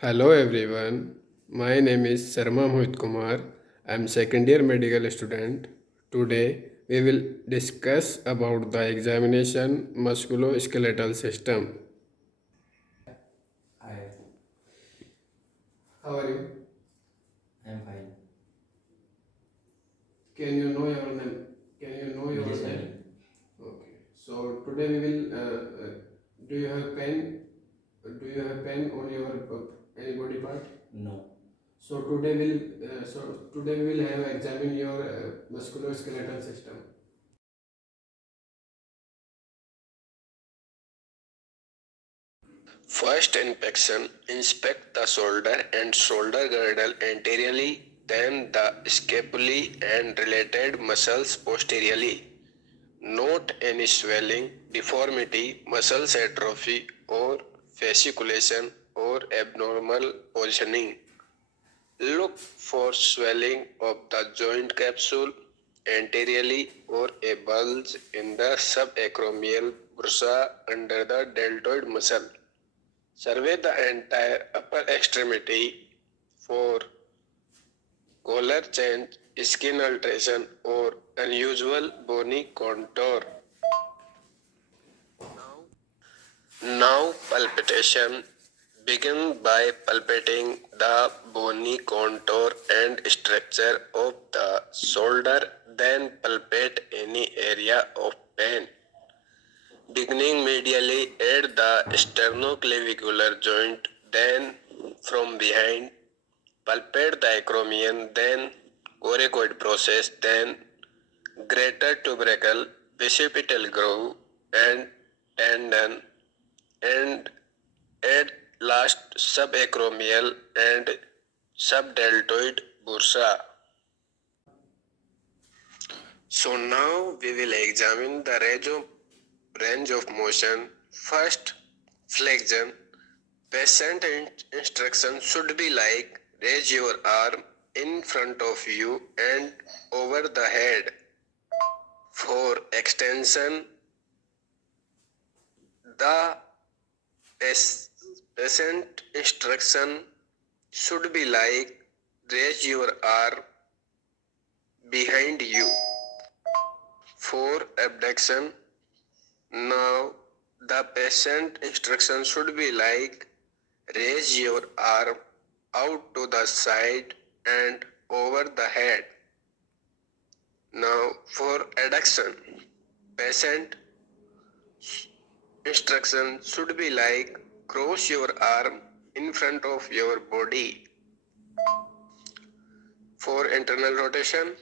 Hello everyone, my name is Sharma Mohit Kumar. I am second year medical student. Today we will discuss about the examination musculoskeletal system. Hi, How are you? I'm fine. Can you know your name? Can you know your name? Listening. Okay. So today we will. Do you have pen? Do you have pen on your any body part? No. So today we will have examine your musculoskeletal system. First inspection, inspect the shoulder and shoulder girdle anteriorly, then the scapulae and related muscles posteriorly. Note any swelling, deformity, muscle atrophy or fasciculation or abnormal positioning. Look for swelling of the joint capsule anteriorly or a bulge in the subacromial bursa under the deltoid muscle. Survey the entire upper extremity for color change, skin alteration, or unusual bony contour. Now palpation. Begin by palpating the bony contour and structure of the shoulder, then palpate any area of pain. Beginning medially at the sternoclavicular joint, then from behind, palpate the acromion, then coracoid process, then greater tubercle, bicipital groove, and tendon, and at last subacromial and subdeltoid bursa. So now we will examine the range of motion. First, flexion. Patient instruction should be like raise your arm in front of you and over the head. For extension, the patient instruction should be like raise your arm behind you. For abduction, now the patient instruction should be like raise your arm out to the side and over the head. Now for adduction, patient instruction should be like cross your arm in front of your body. For internal rotation,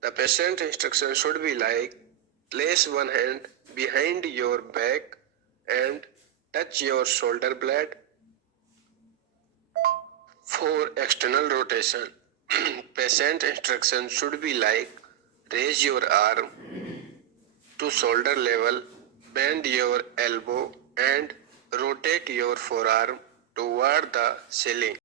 the patient instruction should be like place one hand behind your back and touch your shoulder blade. For external rotation, patient instruction should be like raise your arm to shoulder level, bend your elbow and rotate your forearm toward the ceiling.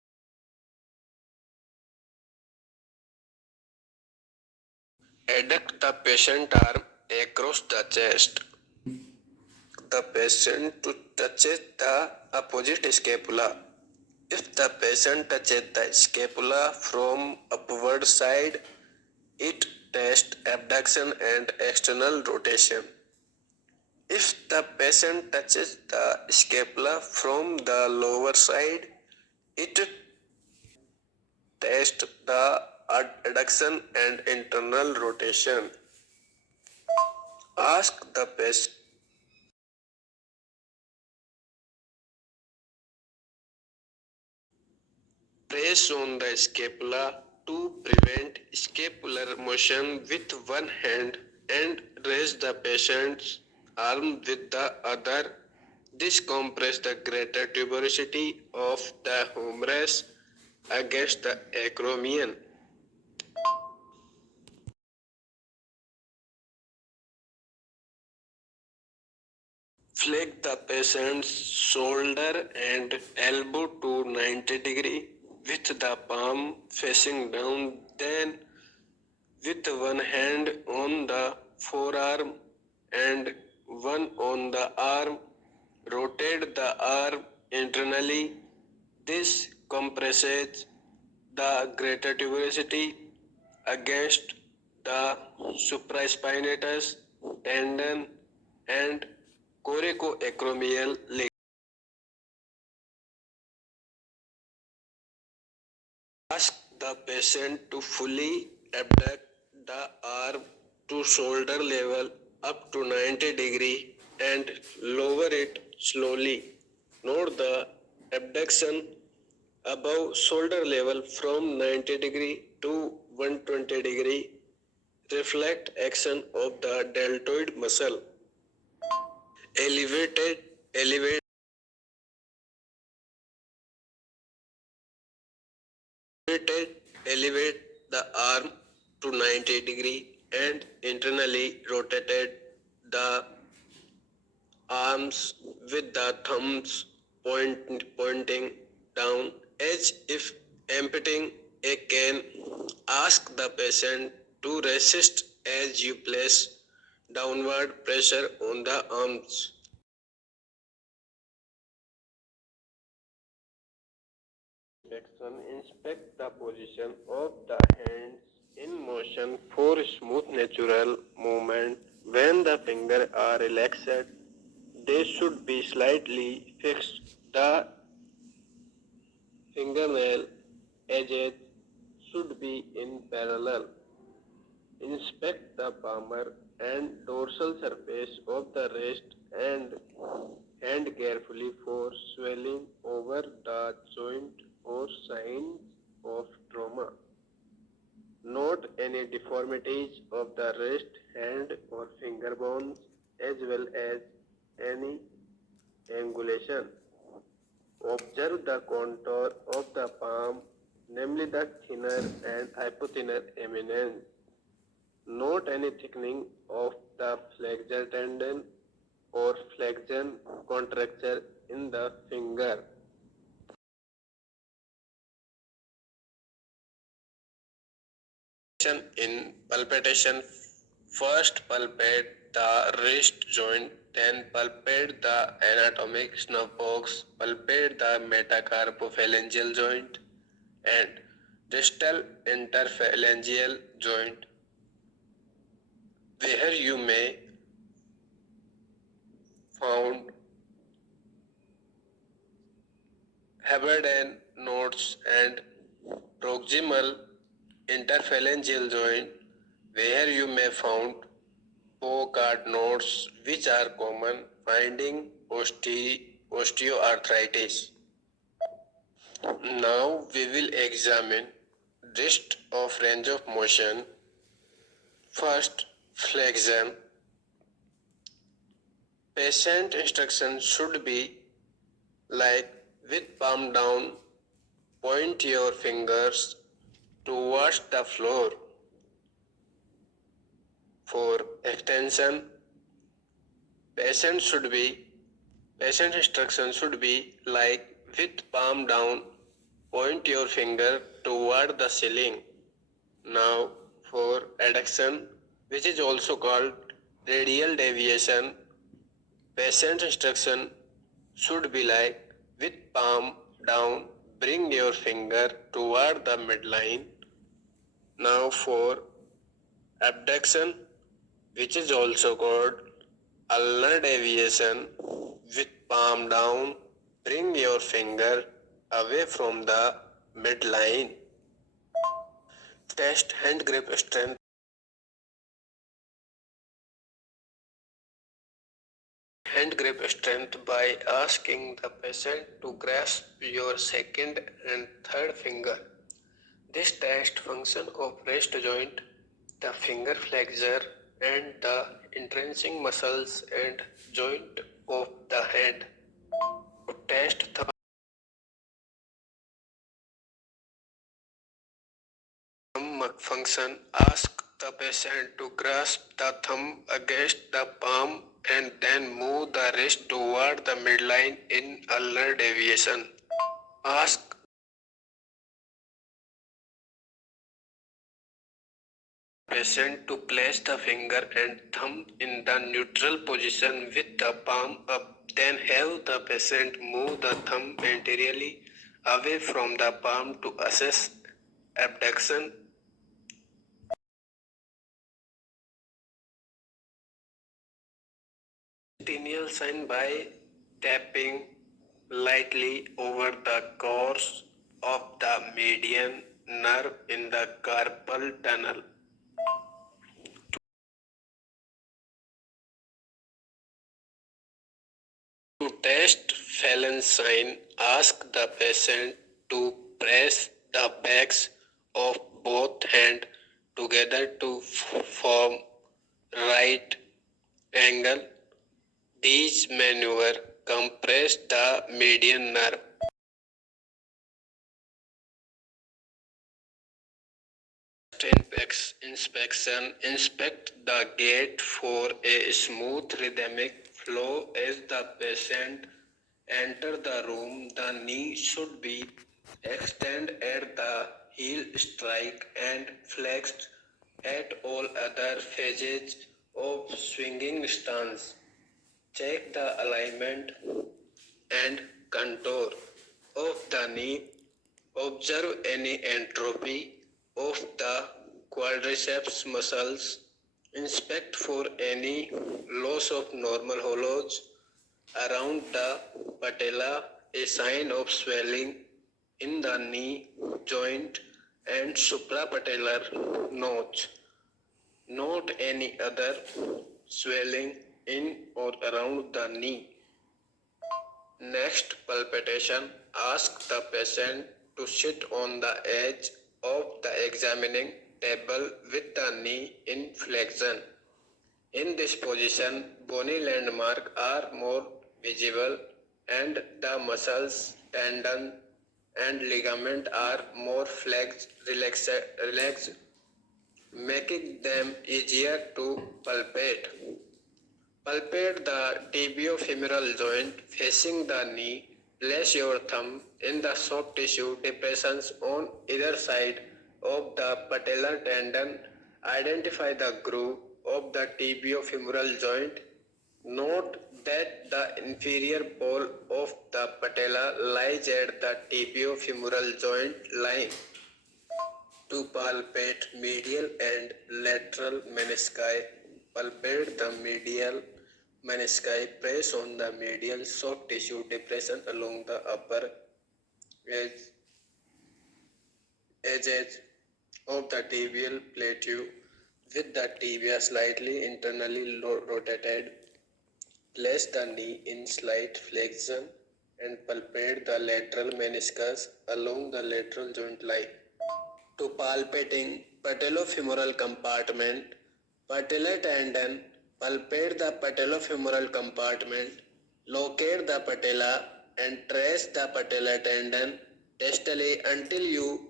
Adduct the patient arm across the chest. The patient to touches the opposite scapula. If the patient touches the scapula from upward side, it tests abduction and external rotation. If the patient touches the scapula from the lower side, it tests the adduction and internal rotation. Ask the patient. Press on the scapula to prevent scapular motion with one hand and raise the patient's arm with the other. This compresses the greater tuberosity of the humerus against the acromion. Flex the patient's shoulder and elbow to 90 degree with the palm facing down, then with one hand on the forearm and one on the arm, rotate the arm internally, This compresses the greater tuberosity against the supraspinatus tendon and coracoacromial ligament. Ask the patient to fully abduct the arm to shoulder level up to 90 degrees and lower it slowly. Note the abduction above shoulder level from 90 degree to 120 degree reflect action of the deltoid muscle. Elevated, elevate, elevate the arm to 90 degree and internally rotated the arms with the thumbs pointing down as if emptying a can. Ask the patient to resist as you place downward pressure on the arms. Inspect the position of the hands in motion for smooth natural movement. When the fingers are relaxed, they should be slightly fixed. The fingernail edges should be in parallel. Inspect the palmar and dorsal surface of the wrist and hand carefully for swelling over the joint or signs of trauma. Note any deformities of the wrist, hand or finger bones as well as any angulation. Observe the contour of the palm, namely the thinner and hypothinner eminence. Note any thickening of the flexor tendon or flexion contracture in the finger. In palpation, first palpate the wrist joint, then palpate the anatomic snuff box, palpate the metacarpophalangeal joint and distal interphalangeal joint, where you may found Haberden nodes and proximal interphalangeal joint, where you may found Pocard nodes, which are common finding osteoarthritis. Now we will examine wrist of range of motion. First, flexion. Patient instruction should be like with palm down, point your fingers towards the floor. For extension, patient should be patient instruction should be like with palm down, point your finger toward the ceiling. Now for adduction, which is also called radial deviation, patient instruction should be like with palm down, bring your finger toward the midline. Now for abduction, which is also called ulnar deviation, with palm down, bring your finger away from the midline. Test hand grip strength. Hand grip strength by asking the patient to grasp your second and third finger. This test function of wrist joint, the finger flexor and the entrenching muscles and joint of the hand. To test thumb function, ask the patient to grasp the thumb against the palm and then move the wrist toward the midline in ulnar deviation. Ask the patient to place the finger and thumb in the neutral position with the palm up. Then have the patient move the thumb anteriorly away from the palm to assess abduction. Tinnial sign by tapping lightly over the course of the median nerve in the carpal tunnel. To test Phelan sign, ask the patient to press the backs of both hands together to form right angle. These maneuver compress the median nerve. Inspection. Inspect the gait for a smooth rhythmic flow as the patient enter the room. The knee should be extended at the heel strike and flexed at all other phases of swinging stance. Check the alignment and contour of the knee. Observe any entropy of the quadriceps muscles. Inspect for any loss of normal hollows around the patella, a sign of swelling in the knee joint and suprapatellar notch. Note any other swelling in or around the knee. Next palpation, ask the patient to sit on the edge of the examining table with the knee in flexion. In this position, bony landmarks are more visible and the muscles, tendon and ligament are more relaxed, making them easier to palpate. Palpate the tibiofemoral joint facing the knee. Place your thumb in the soft tissue depressions on either side of the patellar tendon. Identify the groove of the tibiofemoral joint. Note that the inferior pole of the patella lies at the tibiofemoral joint line. To palpate medial and lateral menisci, palpate the medial menisci, press on the medial soft tissue depression along the upper edges of the tibial plateau with the tibia slightly internally rotated. Place the knee in slight flexion and palpate the lateral meniscus along the lateral joint line. To palpating patellofemoral compartment, patellar tendon, palpate the patellofemoral compartment, locate the patella and trace the patellar tendon distally until you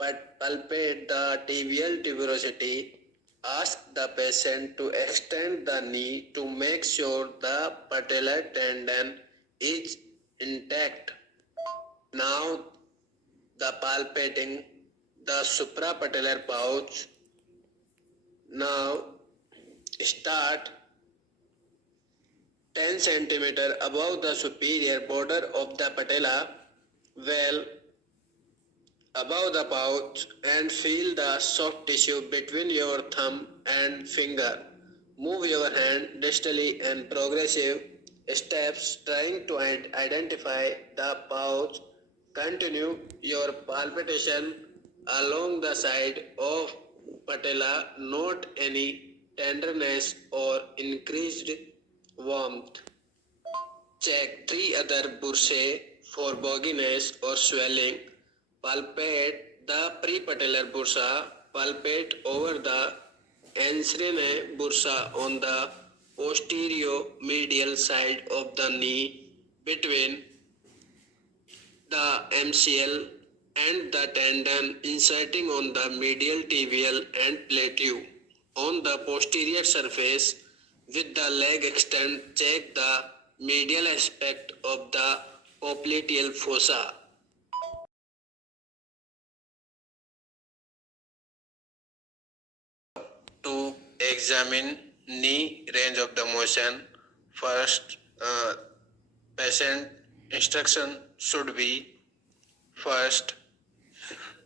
palpate the tibial tuberosity. Ask the patient to extend the knee to make sure the patellar tendon is intact. Now the palpating the suprapatellar pouch. Now start 10 cm above the superior border of the patella, well above the pouch, and feel the soft tissue between your thumb and finger. Move your hand distally and progressive steps trying to identify the pouch. Continue your palpitation along the side of patella. Note any tenderness or increased warmth. Check 3 other bursae for bogginess or swelling. Palpate the prepatellar bursa. Palpate over the Ansrine bursa on the posterior medial side of the knee between the MCL and the tendon inserting on the medial tibial and plateau. On the posterior surface with the leg extend, check the medial aspect of the popliteal fossa. To examine knee range of the motion, first patient instruction should be First,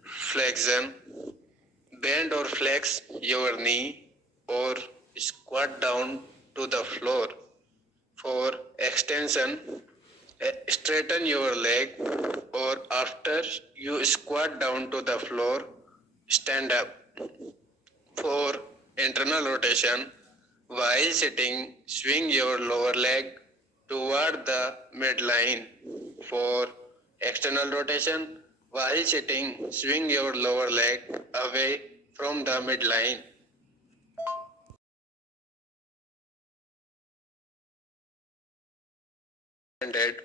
flexion. Bend or flex your knee or squat down to the floor. For extension, straighten your leg or after you squat down to the floor, stand up. For internal rotation, while sitting, swing your lower leg toward the midline. For external rotation, while sitting, swing your lower leg away from the midline. Handed,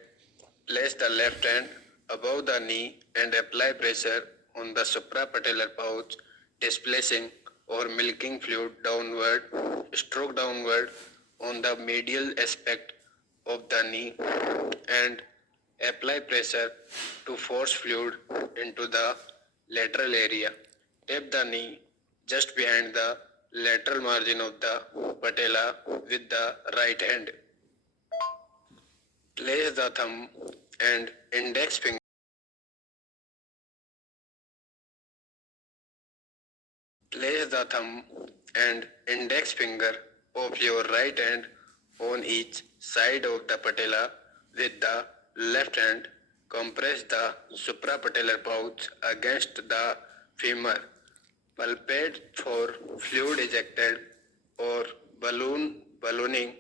place the left hand above the knee and apply pressure on the suprapatellar pouch, displacing or milking fluid downward, stroke downward on the medial aspect of the knee and apply pressure to force fluid into the lateral area. Tap the knee just behind the lateral margin of the patella with the right hand. Place the thumb and index finger. Place the thumb and index finger of your right hand on each side of the patella with the left hand. Compress the suprapatellar pouch against the femur. Palpate for fluid ejected or ballooning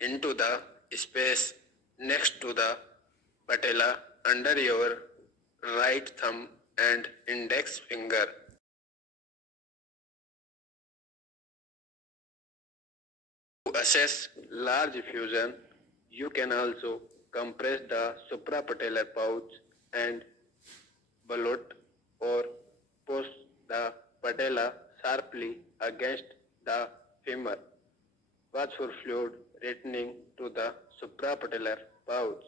into the space next to the patella under your right thumb and index finger. To assess large effusion, you can also compress the suprapatellar pouch and ballot or push the patella sharply against the femur. Watch for fluid returning to the suprapatellar pouch.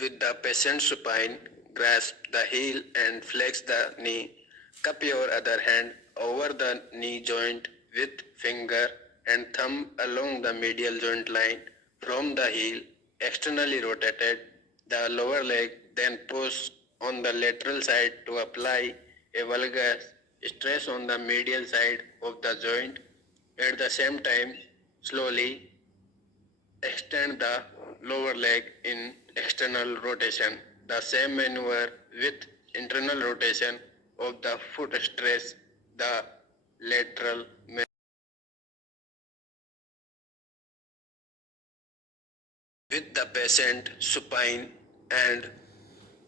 With the patient supine, grasp the heel and flex the knee. Cup your other hand over the knee joint with finger and thumb along the medial joint line from the heel, externally rotated the lower leg, then push on the lateral side to apply a valgus stress on the medial side of the joint. At the same time, slowly extend the lower leg in external rotation. The same maneuver with internal rotation of the foot stress the lateral. With the patient supine and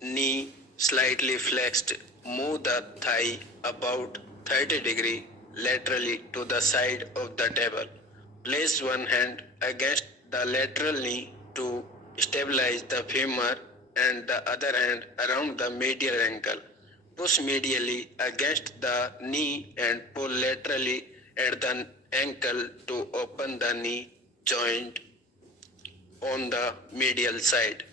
knee slightly flexed, move the thigh about 30 degrees laterally to the side of the table. Place one hand against the lateral knee to stabilize the femur and the other hand around the medial ankle. Push medially against the knee and pull laterally at the ankle to open the knee joint on the medial side.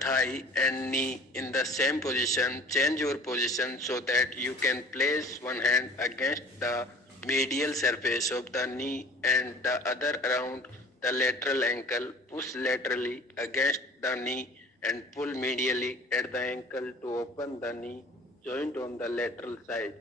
Thigh and knee in the same position, change your position so that you can place one hand against the medial surface of the knee and the other around the lateral ankle. Push laterally against the knee and pull medially at the ankle to open the knee joint on the lateral side.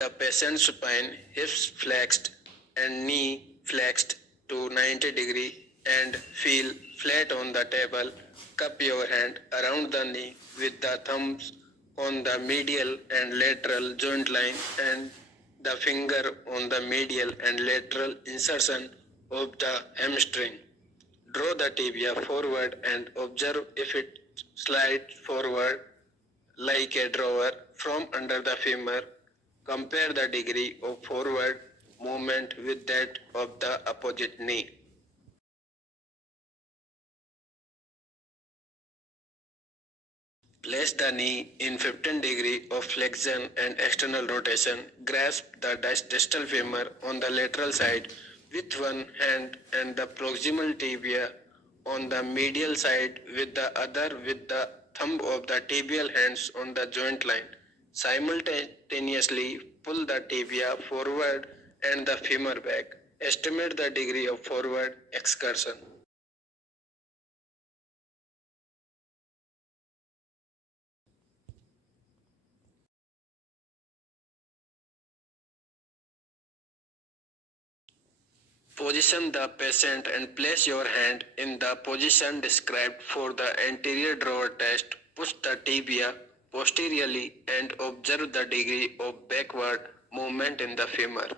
The patient supine, hips flexed and knee flexed to 90 degrees and feel flat on the table. Cup your hand around the knee with the thumbs on the medial and lateral joint line and the finger on the medial and lateral insertion of the hamstring. Draw the tibia forward and observe if it slides forward like a drawer from under the femur. Compare the degree of forward movement with that of the opposite knee. Place the knee in 15 degrees of flexion and external rotation. Grasp the distal femur on the lateral side with one hand and the proximal tibia on the medial side with the other with the thumb of the tibial hands on the joint line. Simultaneously pull the tibia forward and the femur back. Estimate the degree of forward exertion. Position the patient and place your hand in the position described for the anterior drawer test. Push the tibia posteriorly and observe the degree of backward movement in the femur.